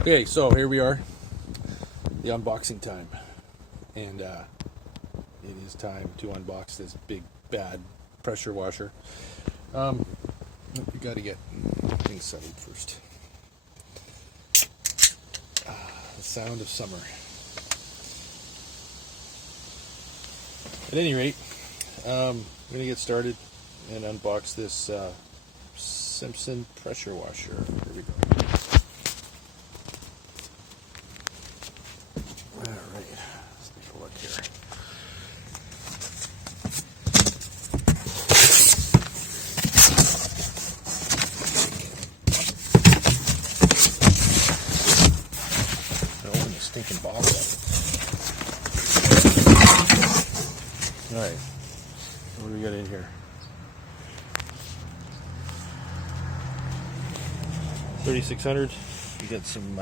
Okay, so here we are, the unboxing time, and it is time to unbox this big bad pressure washer. We got to get things settled first. The sound of summer. At any rate, I'm going to get started and unbox this Simpson Pressure washer. Here we go. Alright, let's take a look here. Open the stinking box up. Alright, what do we got in here? 3600. You got some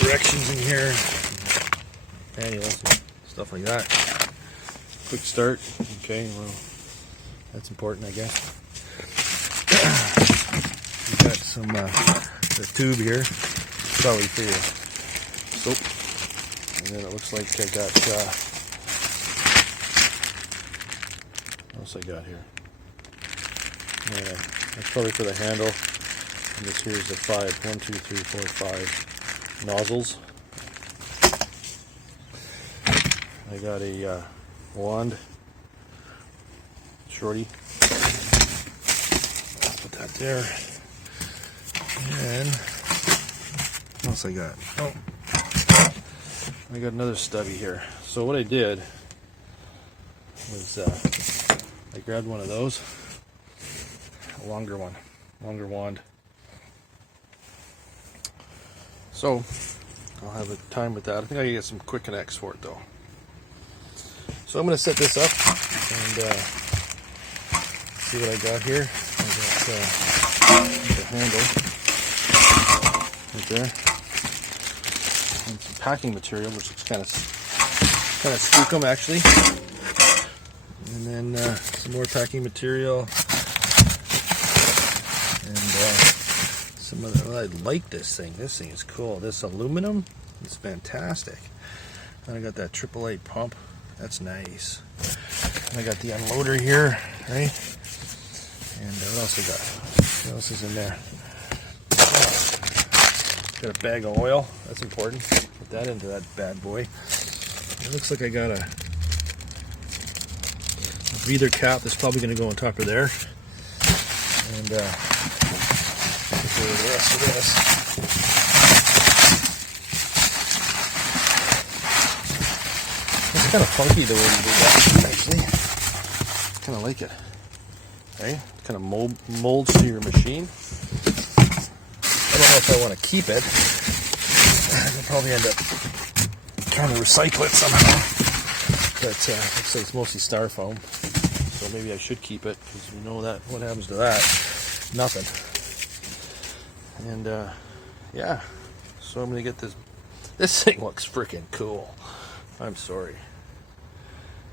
directions in here, manuals, and stuff like that. Quick start. Okay, well, that's important, I guess. We got some the tube here, probably for your soap, and then it looks like I got what else I got here? Yeah, that's probably for the handle. And this here is the 5 nozzles. I got a wand, shorty. Put that there. And what else I got? Oh, I got another stubby here. So what I did was I grabbed one of those, a longer one, longer wand. So I'll have a time with that. I think I can get some quick connects for it though. So I'm going to set this up and see what I got here. I got the handle right there, and some packing material, which is kind of skookum actually, and then some more packing material, and some of the, I like this thing. This thing is cool. This aluminum is fantastic. And I got that AAA pump. That's nice. And I got the unloader here, right? And what else I got? What else is in there? Got a bag of oil. That's important. Put that into that bad boy. It looks like I got a breather cap that's probably going to go on top of there. And the rest of this. It's kind of funky the way you do that, actually. Kind of like it, right? Kind of molds to your machine. I don't know if I want to keep it. I'll probably end up trying to recycle it somehow. But looks like it's mostly styrofoam, so maybe I should keep it, because you know that what happens to that? Nothing. And yeah, so I'm gonna get this. This thing looks freaking cool. I'm sorry.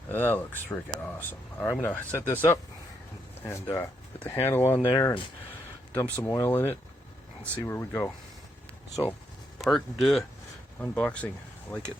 That looks freaking awesome. All right, I'm gonna set this up and put the handle on there and dump some oil in it and see where we go. So, part 2, unboxing. I like it.